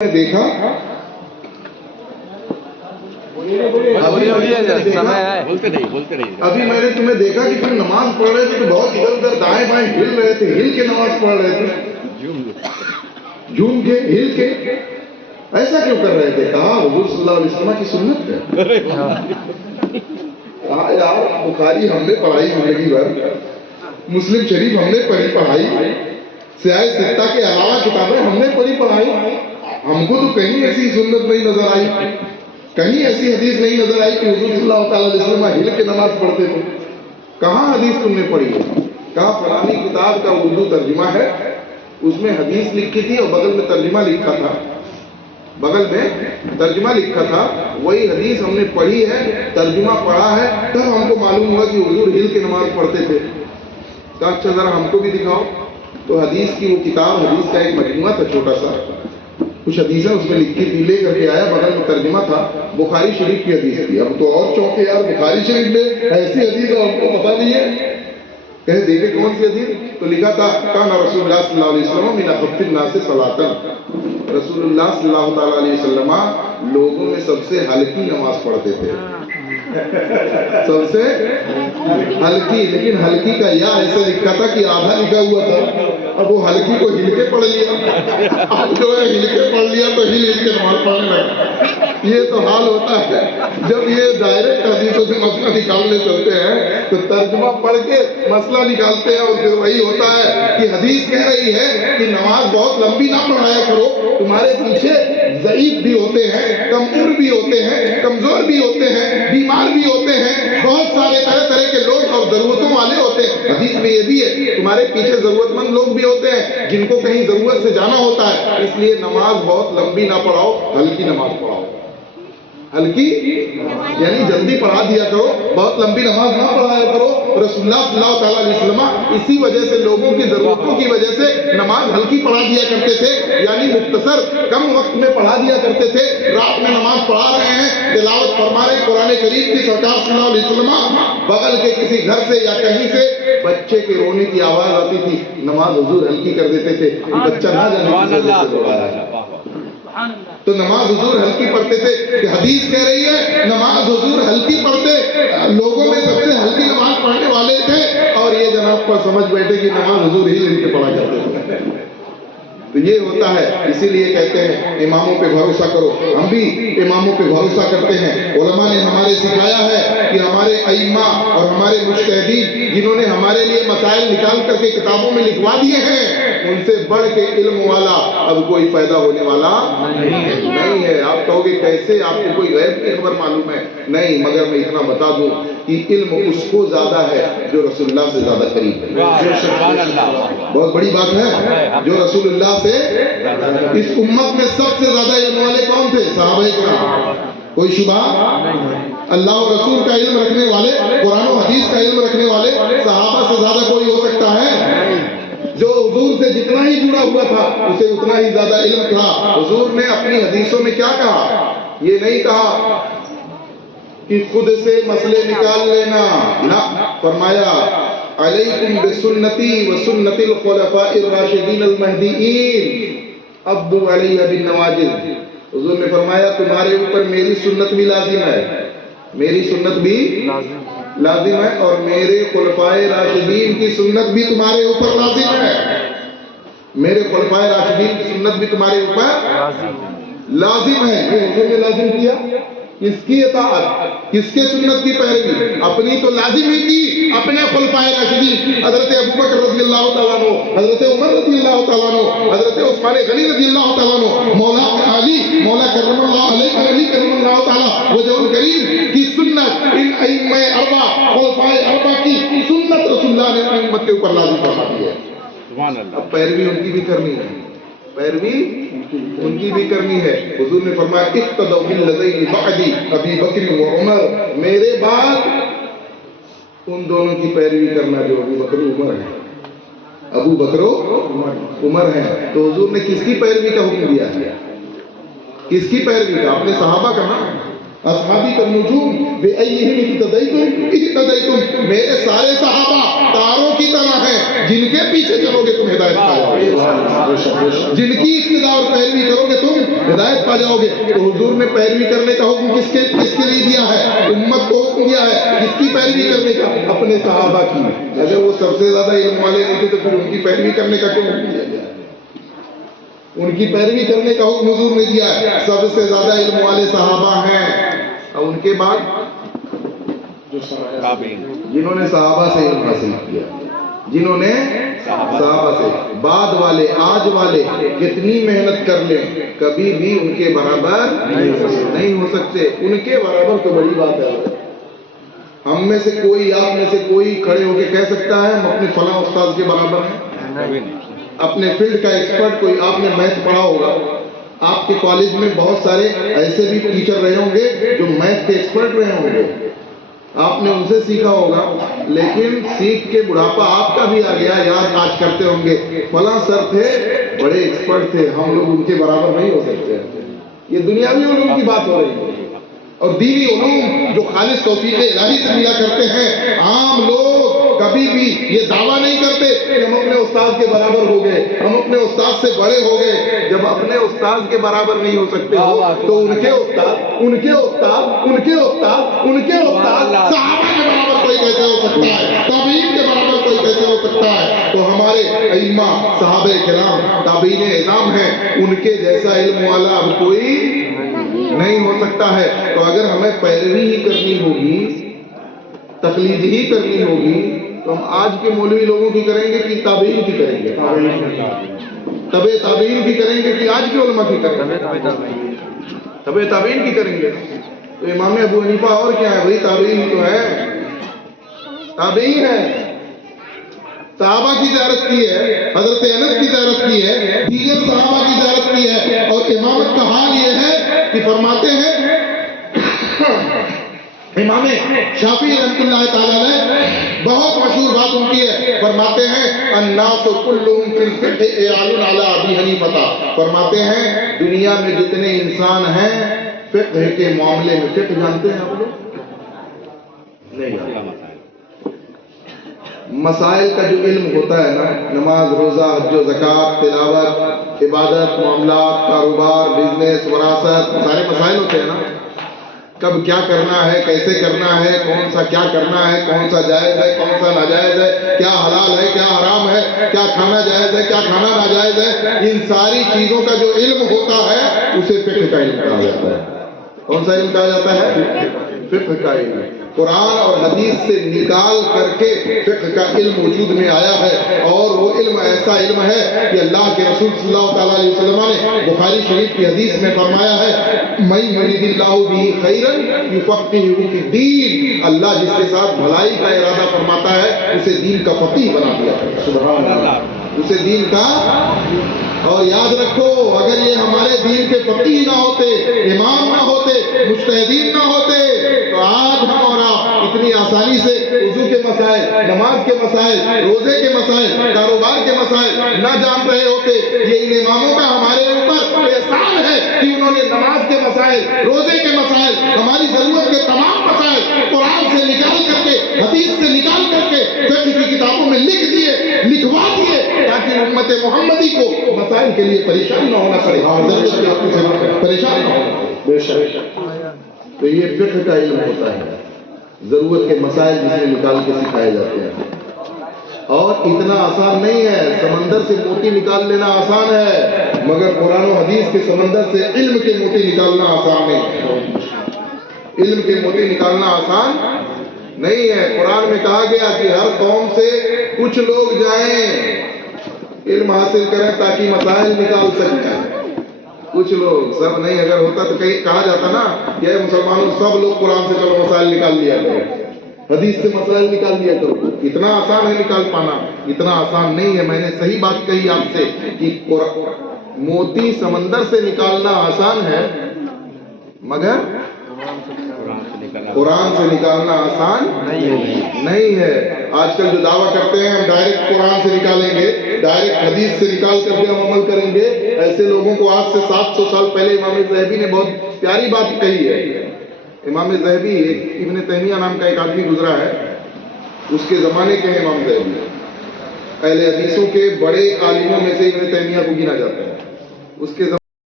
دیکھا ابھی میں نے تمہیں دیکھا کہ تم نماز پڑھ رہے تھے تو بہت ادھر ادھر دائیں بائیں ہل رہے تھے، ہل کے نماز پڑھ رہے تھے، جھوم کے ہل کے ایسا کیوں کر رہے تھے؟ کہا حضور صلی اللہ علیہ وسلم کی سنت ہے۔ کہا یار بخاری ہم نے پڑھائی زندگی بھر، مسلم شریف ہم نے پڑھائی، سیاہ ستہ کے علاوہ کتابیں ہم نے پڑھائی، ہم کو تو کہیں ایسی سنت نہیں نظر آئی، کہیں ایسی حدیث نہیں نظر آئی کہ حضور صلی اللہ علیہ وسلم ہل کے نماز پڑھتے تھے۔ کہاں حدیث تم نے پڑھی ہے؟ کہا فلانی کتاب کا اردو ترجمہ ہے، اس میں حدیث لکھی تھی اور بغل میں ترجمہ لکھا تھا، وہی حدیث ہم نے پڑھی ہے، ترجمہ پڑھا ہے، تب ہم کو معلوم ہوا کہ حضور ہل کے نماز پڑھتے تھے۔ کہا اچھا ذرا ہم کو بھی دکھاؤ۔ تو حدیث کی وہ کتاب، حدیث کا ایک مجموعہ تھا چھوٹا سا، کچھ حدیثیں اس میں لکھی تھی، لے کر کے آیا، بغل میں ترجمہ تھا، بخاری شریف کی حدیث تھی۔ اب تو اور چونکے یار، بخاری شریف میں ایسی حدیث ہم کو پتہ نہیں ہے، کہے دیکھے کون سی حدیث؟ تو لکھا تھا کان رسول اللہ صلی اللہ علیہ وسلم من اخف الناس صلاۃ، رسول اللہ صلی اللہ تعالیٰ علیہ وسلم لوگوں میں سب سے ہلکی نماز پڑھتے تھے، سب سے ہلکی، لیکن ہلکی کا یا ایسا لکھا تھا کہ آدھا لکھا ہوا تھا، اب وہ ہلکی کو ہل کے پڑھ لیا، اب جو ہے ہل کے پڑھ لیا تو ہل کے نماز پڑھنے لگا۔ یہ تو حال ہوتا ہے جب یہ ڈائریکٹ حدیثوں سے مسئلہ نکالنے چلتے ہیں تو ترجمہ پڑھ کے مسئلہ نکالتے ہیں، اور پھر وہی ہوتا ہے کہ حدیث کہہ رہی ہے کہ نماز بہت لمبی نہ پڑھایا کرو، تمہارے پیچھے ضعیف بھی ہوتے ہیں، کم عمر بھی ہوتے ہیں، کمزور بھی ہوتے ہیں، بیمار بھی ہوتے ہیں، بہت سارے طرح طرح کے لوگ اور ضرورتوں والے ہوتے ہیں۔ حدیث میں یہ بھی ہے تمہارے پیچھے ضرورت مند لوگ بھی ہوتے ہیں جن کو کہیں ضرورت سے جانا ہوتا ہے، اس لیے نماز بہت لمبی نہ پڑھاؤ، ہلکی نماز پڑھاؤ۔ ہلکی یعنی جلدی پڑھا دیا کرو، بہت لمبی نماز نہ پڑھایا کرو۔ رسول اللہ صلی اللہ تعالیٰ علیہ وسلم اسی وجہ سے، لوگوں کی ضرورتوں کی وجہ سے نماز ہلکی پڑھا دیا کرتے تھے، یعنی مختصر کم وقت میں پڑھا دیا کرتے تھے۔ رات میں نماز پڑھا رہے ہیں، تلاوت فرما رہے ہیں قرآن کریم کی، سرکار صلی اللہ علیہ وسلم بغل کے کسی گھر سے یا کہیں سے بچے کے رونے کی آواز آتی تھی، نماز حضور ہلکی کر دیتے تھے کہ بچہ نہ جانے۔ تو نماز حضور ہلکی پڑھتے تھے، کہ حدیث کہہ رہی ہے نماز حضور ہلکی پڑھتے، لوگوں میں سب سے ہلکی نماز پڑھنے والے تھے، اور یہ جناب پر سمجھ بیٹھے کہ نماز حضور ہل کے پڑھا کرتے تھے۔ تو یہ ہوتا ہے، اسی لیے کہتے ہیں اماموں پہ بھروسہ کرو۔ ہم بھی اماموں پہ بھروسہ کرتے ہیں۔ علماء نے ہمارے سکھایا ہے کہ ہمارے ائمہ اور ہمارے مجتہدین جنہوں نے ہمارے لیے مسائل نکال کر کے کتابوں میں لکھوا دیے ہیں، ان سے بڑھ کے علم والا اب کوئی پیدا ہونے والا نہیں ہے۔ آپ کہو گے کیسے، آپ کو کوئی غیب کی خبر معلوم ہے؟ نہیں، مگر میں اتنا بتا دوں کہ علم اس کو زیادہ ہے جو رسول اللہ سے زیادہ قریب ہے۔ بہت بڑی بات ہے، جو رسول اللہ سے، اس امت میں سب سے زیادہ علم والے کون تھے؟ صحابہ کرام۔ کوئی شبہ؟ اللہ اور رسول کا علم رکھنے والے، قرآن و حدیث کا علم رکھنے والے صحابہ سے زیادہ کوئی ہو سکتا ہے؟ جو حضور سے جتنا ہی جڑا ہوا تھا اسے اتنا ہی زیادہ علم تھا۔ حضور نے اپنی حدیثوں میں کیا کہا؟ یہ نہیں کہا کہ خود سے مسئلے نکال لینا، نہ، فرمایا علیکم بسنتی وسنت الخلفاء الراشدین المہدیین عضوا علیہا بالنواجذ۔ حضور نے فرمایا تمہارے اوپر میری سنت بھی لازم ہے، میری سنت بھی لازم ہے، اور میرے خلفائے راشدین کی سنت بھی تمہارے اوپر لازم ہے، میرے خلفائے راشدین کی سنت بھی تمہارے اوپر لازم ہے۔ یہ حضور نے لازم کیا، کس کی اطاعت، کس کے سنت کی پیروی؟ اپنی تو لازم ہی کی، اپنے خلفائے راشدین حضرت ابوبکر رضی اللہ تعالیٰ عنہ، حضرت عمر رضی اللہ تعالیٰ عنہ، حضرت عثمان غنی رضی اللہ تعالیٰ عنہ، مولا علی، مولا کرم اللہ علیہ، علی کرم اللہ تعالیٰ وجہ الکریم کی سنت، ان ائمہ اربع، خلفائے اربع کی سنت رسول اللہ نے اپنی امت کے اوپر لازم فرما دی ہے۔ اب پیروی ان کی بھی کرنی ہے، پیروی ان کی بھی کرنی ہے۔ حضور نے فرمایا اقتدوا بالذین بعدی ابی بکر و عمر، میرے بعد ان دونوں کی پیروی کرنا جو ابو بکر و عمر ہیں، ابو بکر و عمر ہیں۔ تو حضور نے کس کی پیروی کا حکم دیا ہے؟ کس کی پیروی کا؟ اپنے صحابہ کا نا، اصحابی کا نجوم بأیہم اہتدیتم، میرے سارے صحابہ تاروں کی طرح ہیں، جن کے پیچھے چلو گے تم ہدایت پا جاؤ گے، جن کی اقتداء اور پیروی کرو گے تم ہدایت پا جاؤ گے۔ تو حضور نے پیروی کرنے کا حکم کس کے لیے دیا ہے؟ امت کو حکم دیا ہے کس کی پیروی کرنے کا؟ اپنے صحابہ کی۔ اگر وہ سب سے زیادہ علم والے نہیں تھے تو پھر ان کی پیروی کرنے کا کیوں حکم دیا گیا؟ ان کی پیروی کرنے کا حکم حضور نے دیا ہے۔ سب سے زیادہ علم والے صحابہ ہیں، اور ان کے بعد جنہوں نے صحابہ سے علم حاصل کیا، جنہوں نے صحابہ سے، بعد والے آج والے کتنی محنت کر لیں کبھی بھی ان کے برابر نہیں ہو سکتے۔ ان کے برابر تو بڑی بات ہے، ہم میں سے کوئی، آپ میں سے کوئی کھڑے ہو کے کہہ سکتا ہے ہم اپنے فلاں استاذ کے برابر ہیں؟ اپنے فیلڈ کا ایکسپرٹ کوئی، آپ نے میتھ پڑھا ہوگا، آپ کے کالج میں بہت سارے ایسے بھی ٹیچر رہے ہوں گے جو میتھ کے ایکسپرٹ رہے ہوں گے، آپ نے ان سے سیکھا ہوگا، لیکن سیکھ کے بڑھاپا آپ کا بھی آ گیا، یاد آج کرتے ہوں گے فلاں سر تھے بڑے ایکسپرٹ تھے، ہم لوگ ان کے برابر نہیں ہو سکتے۔ یہ دنیاوی علوم کی بات ہو رہی ہے، اور دینی علوم جو خالص توفیق الہی سے ملا کرتے ہیں، عام لوگ کبھی بھی یہ دعویٰ نہیں کرتے کہ ہم اپنے استاد کے برابر ہو گئے، ہم اپنے استاد سے بڑے ہو گئے۔ جب اپنے استاد کے برابر نہیں ہو سکتے ہو تو ان کے استاد صحابہ کے برابر کوئی کیسے ہو سکتا ہے؟ تابعین کے برابر کوئی کیسے ہو سکتا ہے؟ تو ہمارے ائمہ صحابہ کرام تابعین اعظام ہیں، ان کے جیسا علم والا اب کوئی نہیں ہو سکتا ہے۔ تو اگر ہمیں پیروی ہی کرنی ہوگی، تقلید ہی کرنی ہوگی، تو ہم آج کے مولوی لوگوں کی کریں گے کہ تابعین کی کریں گے؟ تبع تابعین کی کریں گے کہ آج کے علماء کی کریں گے؟ تبع تابعین کی کریں گے۔ تو امام ابو حنیفہ اور کیا ہے بھائی؟ تابعین تو ہے، تابعین ہے۔ صحابہ کی زیارت کی ہے، حضرت انس کی زیارت کی ہے، دیگر صحابہ کی زیارت کی ہے، اور امامت کا حال یہ ہے کہ فرماتے ہیں امام شافعی رحمۃ اللہ تعالیٰ نے بہت مشہور بات ان کی ہے، فرماتے ہیں الناس کلهم فی الفقہ عیال علی ابی حنیفہ، فرماتے ہیں دنیا میں جتنے انسان ہیں فقہ کے معاملے میں، فقہ جانتے ہیں آپ لوگ؟ نہیں جانتے۔ مسائل کا جو علم ہوتا ہے نا، نماز، روزہ، حج و زکوٰۃ، تلاوت، عبادت، معاملات، کاروبار، بزنس، وراثت، سارے مسائل ہوتے ہیں نا، کب کیا کرنا ہے، کیسے کرنا ہے، کون سا کیا کرنا ہے، کون سا جائز ہے، کون سا ناجائز ہے، کیا حلال ہے، کیا حرام ہے، کیا کھانا جائز ہے، کیا کھانا ناجائز ہے، ان ساری چیزوں کا جو علم ہوتا ہے اسے فقہ کا علم کہا جاتا ہے۔ کون سا علم کہا جاتا ہے؟ فقہ کا علم۔ قرآن اور حدیث سے نکال کر کے فقہ کا علم وجود میں آیا ہے، اور وہ علم ایسا علم ہے کہ اللہ کے رسول صلی اللہ تعالیٰ علیہ وسلم نے بخاری شریف کی حدیث میں فرمایا ہے مَن یرید اللہ بہ خیرا یفقہہ فی الدین، اللہ جس کے ساتھ بھلائی کا ارادہ فرماتا ہے اسے دین کا فقیہ بنا دیا ہے۔ سبحان اللہ، اسے دین کا۔ اور یاد رکھو اگر یہ ہمارے دین کے فقیہ نہ ہوتے، امام نہ ہوتے، مجتہدین نہ ہوتے، تو آج ہم اور آپ اتنی آسانی سے وضو کے مسائل، نماز کے مسائل، روزے کے مسائل، کاروبار کے مسائل نہ جان رہے ہوتے۔ یہ ان اماموں کا ہمارے اوپر احسان ہے کہ انہوں نے نماز کے مسائل، روزے کے مسائل، ہماری ضرورت کے تمام مسائل قرآن سے نکال کر کے، حدیث سے نکال کر کے فقہ کی کتابوں میں لکھ دیے، لکھوا دیے، تاکہ امت محمدی کو مسائل کے لیے پریشان نہ ہونا پڑے، ضرورت کے وقت سے پریشان نہ ہونا پڑے۔ بے شک۔ تو یہ فقہ کا علم ہوتا ہے، ضرورت کے مسائل جس میں نکال کے سکھائے جاتے ہیں، اور اتنا آسان نہیں ہے۔ سمندر سے موتی نکال لینا آسان ہے، مگر قرآن و حدیث کے سمندر سے علم کے موتی نکالنا آسان نہیں ہے۔ علم کے موتی نکالنا آسان نہیں ہے۔ قرآن میں کہا گیا کہ ہر قوم سے کچھ لوگ جائیں، علم حاصل کریں تاکہ مسائل نکال سکیں۔ کچھ لوگ، سب نہیں۔ اگر ہوتا تو کہیں کہا جاتا نا کہ اے مسلمانوں سب لوگ قرآن سے چلو مسائل نکال لیا کرو، حدیث سے مسائل نکال لیا کرو۔ اتنا آسان ہے نکال پانا؟ اتنا آسان نہیں ہے۔ میں نے صحیح بات کہی آپ سے کہ موتی سمندر سے نکالنا آسان ہے، مگر قرآن سے نکالنا آسان نہیں ہے۔ آج کل جو دعویٰ کرتے ہیں ہم ڈائریکٹ قرآن سے نکالیں گے، ڈائریکٹ حدیث سے نکال کر کے ہم عمل کریں گے، ایسے لوگوں کو آج سے 700 سال پہلے امام ذہبی نے بہت پیاری بات کہی ہے۔ امام ذہبی ایک ابن تیمیہ نام کا ایک آدمی گزرا ہے، اس کے زمانے کے امام ذہبی اہل حدیثوں کے بڑے عالموں میں سے ابن تیمیہ کو گنا جاتا ہے. اس کے